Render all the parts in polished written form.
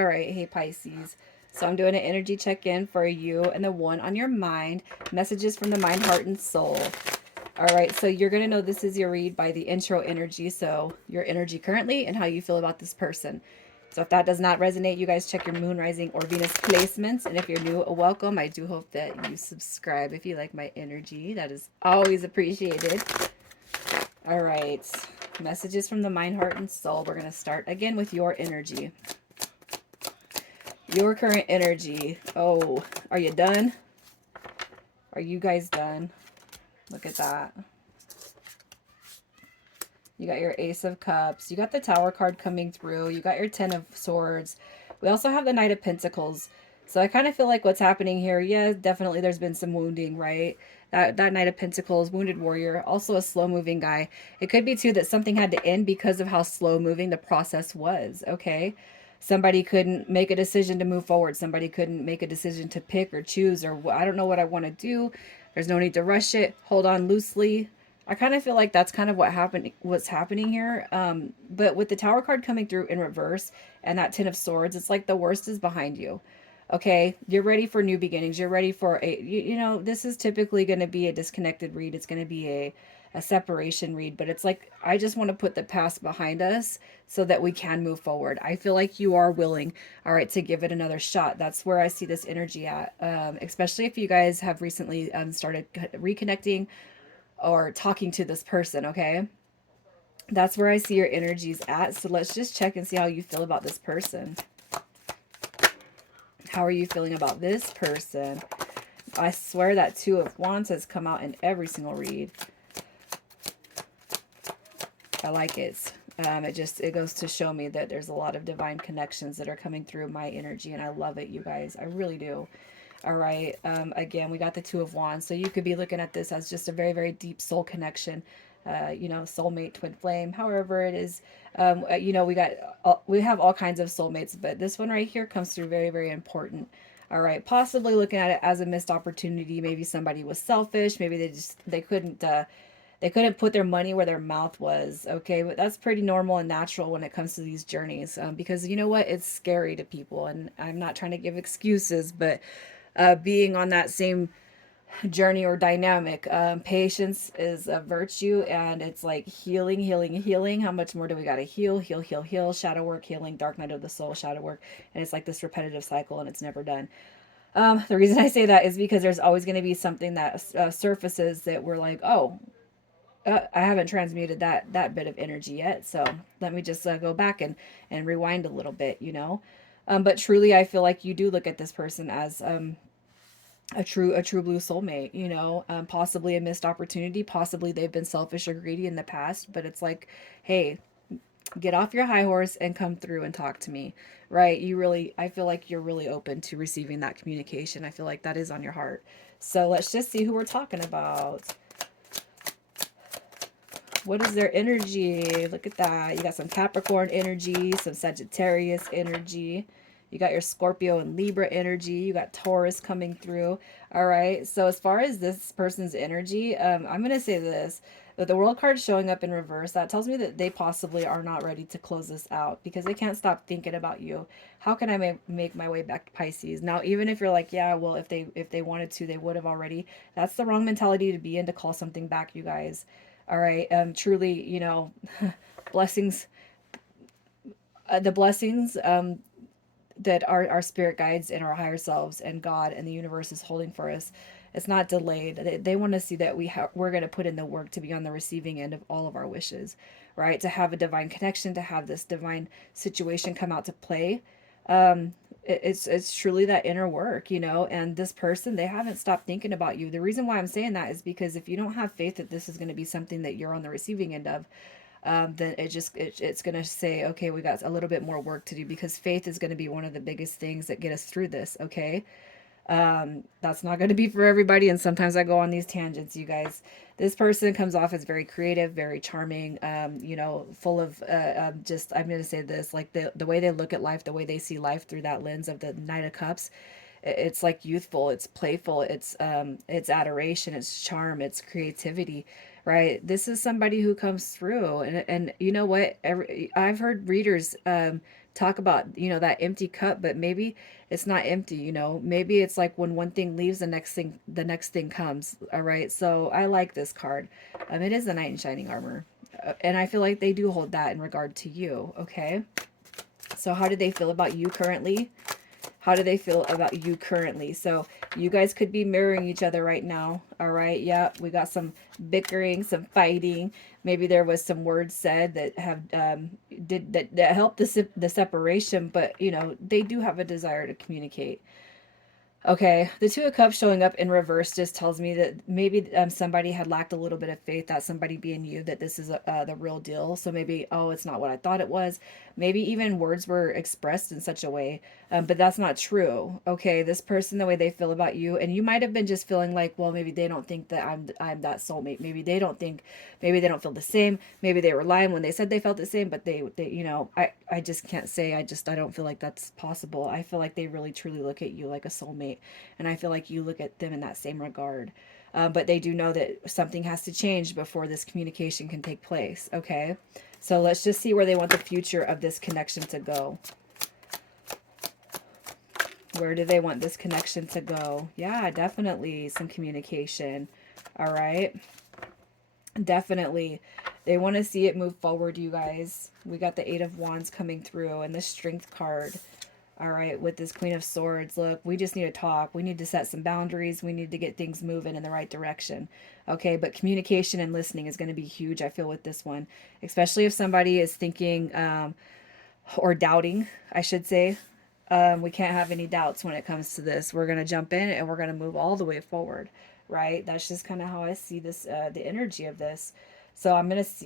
All right, hey Pisces. So I'm doing an energy check-in for you and the one on your mind. Messages from the mind, heart, and soul. All right, so you're going to know this is your read by the intro energy. So your energy currently and how you feel about this person. So if that does not resonate, you guys check your moon, rising, or Venus placements. And if you're new, welcome. I do hope that you subscribe if you like my energy. That is always appreciated. All right, messages from the mind, heart, and soul. We're going to start again with your energy. Your current energy. Oh, are you done? Are you guys done? Look at that. You got your Ace of Cups. You got the Tower card coming through. You got your Ten of Swords. We also have the Knight of Pentacles. So I kind of feel like what's happening here, yeah, definitely there's been some wounding, right? That Knight of Pentacles, wounded warrior, also a slow-moving guy. It could be, too, that something had to end because of how slow-moving the process was, okay? Somebody couldn't make a decision to move forward. Somebody couldn't make a decision to pick or choose, or I don't know what I want to do. There's no need to rush it. Hold on loosely. I kind of feel like that's kind of what's happening here. But with the Tower card coming through in reverse and that Ten of Swords, it's like the worst is behind you. Okay, you're ready for new beginnings. You're ready for you know, this is typically going to be a disconnected read. It's going to be a separation read, but it's like, I just want to put the past behind us so that we can move forward. I feel like you are willing, all right, to give it another shot. That's where I see this energy at, especially if you guys have recently started reconnecting or talking to this person, okay? That's where I see your energies at. So let's just check and see how you feel about this person. How are you feeling about this person? I swear that Two of Wands has come out in every single read. I like it. It goes to show me that there's a lot of divine connections that are coming through my energy, and I love it, you guys. I really do. All right. Again, we got the Two of Wands. So you could be looking at this as just a very, very deep soul connection. You know, soulmate, twin flame, however it is. You know, we have all kinds of soulmates, but this one right here comes through very, very important. All right, possibly looking at it as a missed opportunity. Maybe somebody was selfish. Maybe they couldn't put their money where their mouth was. Okay, but that's pretty normal and natural when it comes to these journeys, because you know what, it's scary to people, and I'm not trying to give excuses, but being on that same journey or dynamic, patience is a virtue, and it's like healing, healing, healing. How much more do we got to heal, heal, heal, heal? Shadow work, healing, dark night of the soul, shadow work, and it's like this repetitive cycle, and it's never done. The reason I say that is because there's always going to be something that surfaces that we're like, oh, I haven't transmuted that bit of energy yet, so let me just go back and rewind a little bit, you know. But truly, I feel like you do look at this person as a true blue soulmate, you know. Possibly a missed opportunity, possibly they've been selfish or greedy in the past, but it's like, hey, get off your high horse and come through and talk to me, right? I feel like you're really open to receiving that communication. I feel like that is on your heart. So let's just see who we're talking about. What is their energy? Look at that. You got some Capricorn energy, some Sagittarius energy. You got your Scorpio and Libra energy. You got Taurus coming through. All right. So as far as this person's energy, I'm going to say this. With the World card showing up in reverse, that tells me that they possibly are not ready to close this out because they can't stop thinking about you. How can I make my way back to Pisces? Now, even if you're like, yeah, well, if they wanted to, they would have already. That's the wrong mentality to be in, to call something back, you guys. All right. Truly, you know, blessings, the blessings that our spirit guides and our higher selves and God and the universe is holding for us. It's not delayed. They want to see that we're going to put in the work to be on the receiving end of all of our wishes, right? To have a divine connection, to have this divine situation come out to play. It's truly that inner work, you know. And this person, they haven't stopped thinking about you. The reason why I'm saying that is because if you don't have faith that this is going to be something that you're on the receiving end of, then it's going to say, okay, we got a little bit more work to do, because faith is going to be one of the biggest things that get us through this. Okay. That's not going to be for everybody, and sometimes I go on these tangents, you guys. This person comes off as very creative, very charming, you know, full of just, I'm going to say this, like the way they look at life, the way they see life through that lens of the Knight of Cups. It's like youthful, it's playful, it's adoration, it's charm, it's creativity, right? This is somebody who comes through, and you know what? I've heard readers talk about, that empty cup, but maybe it's not empty. Maybe it's like when one thing leaves, the next thing comes. All right, so I like this card. It is the knight in shining armor, and I feel like they do hold that in regard to you. Okay, so how do they feel about you currently? How do they feel about you currently? So you guys could be mirroring each other right now. All right. Yeah. We got some bickering, some fighting. Maybe there was some words said that have that helped the separation, but they do have a desire to communicate. Okay, the Two of Cups showing up in reverse just tells me that maybe somebody had lacked a little bit of faith, that somebody being you, that this is the real deal. So maybe, oh, it's not what I thought it was. Maybe even words were expressed in such a way, but that's not true. Okay, this person, the way they feel about you, and you might have been just feeling like, well, maybe they don't think that I'm that soulmate. Maybe they don't feel the same. Maybe they were lying when they said they felt the same, but I just can't say. I don't feel like that's possible. I feel like they really truly look at you like a soulmate, and I feel like you look at them in that same regard. But they do know that something has to change before this communication can take place. Okay, so let's just see where they want the future of this connection to go. Where do they want this connection to go? Yeah, definitely some communication. All right. Definitely. They want to see it move forward, you guys. We got the Eight of Wands coming through and the Strength card. All right, with this Queen of Swords, look, we just need to talk. We need to set some boundaries. We need to get things moving in the right direction. Okay, but communication and listening is going to be huge, I feel, with this one. Especially if somebody is thinking or doubting, I should say. We can't have any doubts when it comes to this. We're going to jump in and we're going to move all the way forward, right? That's just kind of how I see this, the energy of this. So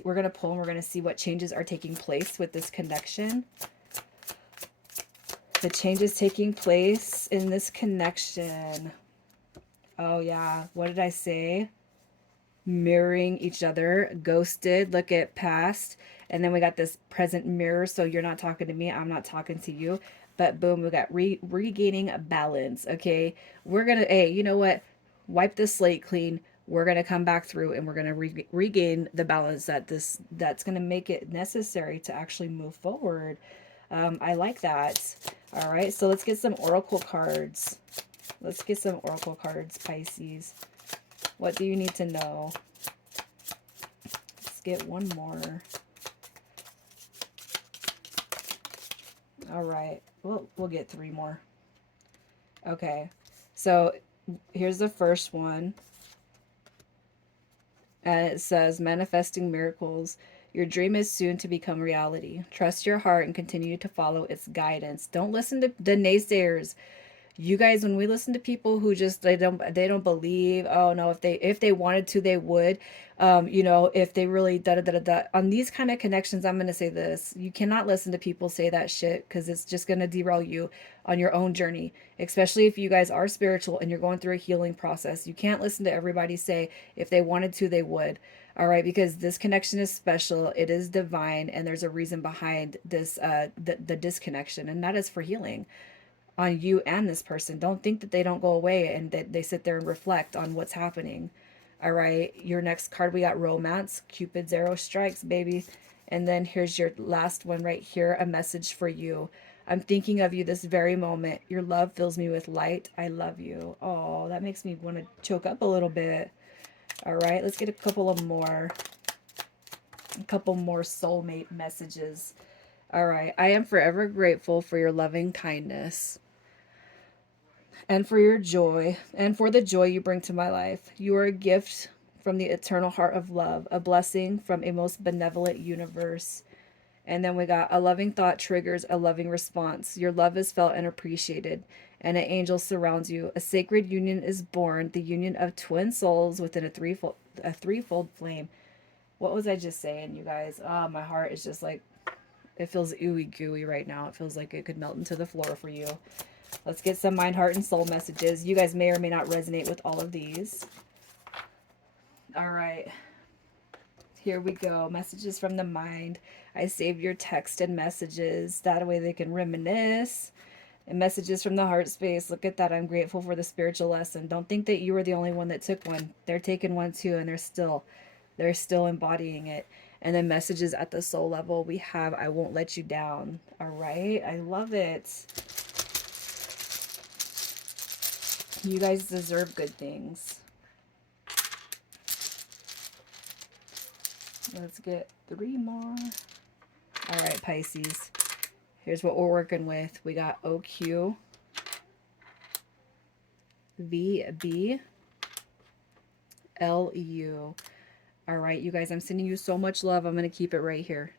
we're going to pull and we're going to see what changes are taking place with this connection. The changes taking place in this connection. Oh yeah, what did I say? Mirroring each other, ghosted, look at past, and then we got this present mirror. So you're not talking to me, I'm not talking to you, but boom, we got regaining a balance. Okay, we're gonna, hey, you know what, wipe the slate clean. We're gonna come back through and we're gonna regain the balance that's gonna make it necessary to actually move forward. I like that. All right, so let's get some oracle cards. Let's get some oracle cards, Pisces. What do you need to know? Let's get one more. All right, we'll get three more. Okay, so here's the first one. And it says, manifesting miracles. Your dream is soon to become reality. Trust your heart and continue to follow its guidance. Don't listen to the naysayers. You guys, when we listen to people who just they don't believe, oh no, if they wanted to, they would, if they really da da da da da on these kind of connections. I'm going to say this: you cannot listen to people say that shit, because it's just going to derail you on your own journey, especially if you guys are spiritual and you're going through a healing process. You can't listen to everybody say if they wanted to, they would. All right, because this connection is special, it is divine, and there's a reason behind this, the disconnection, and that is for healing on you and this person. Don't think that they don't go away and that they sit there and reflect on what's happening. All right, your next card, we got romance, Cupid's arrow strikes, baby. And then here's your last one right here, a message for you. I'm thinking of you this very moment. Your love fills me with light. I love you. Oh, that makes me want to choke up a little bit. All right, let's get a couple more soulmate messages. All right, I am forever grateful for your loving kindness and for your joy, and for the joy you bring to my life. You are a gift from the eternal heart of love, a blessing from a most benevolent universe. And then we got, a loving thought triggers a loving response. Your love is felt and appreciated, and an angel surrounds you. A sacred union is born, the union of twin souls within a threefold flame. What was I just saying, you guys? Oh, my heart is just like, it feels ooey gooey right now. It feels like it could melt into the floor for you. Let's get some mind, heart, and soul messages. You guys may or may not resonate with all of these. All right. Here we go. Messages from the mind. I saved your text and messages. That way they can reminisce. And messages from the heart space. Look at that. I'm grateful for the spiritual lesson. Don't think that you were the only one that took one. They're taking one too, and they're still They're still embodying it. And then messages at the soul level, we have, I won't let you down. All right. I love it. You guys deserve good things. Let's get 3 more. All right, Pisces. Here's what we're working with. We got OQ, VB, LU. All right, you guys, I'm sending you so much love. I'm going to keep it right here.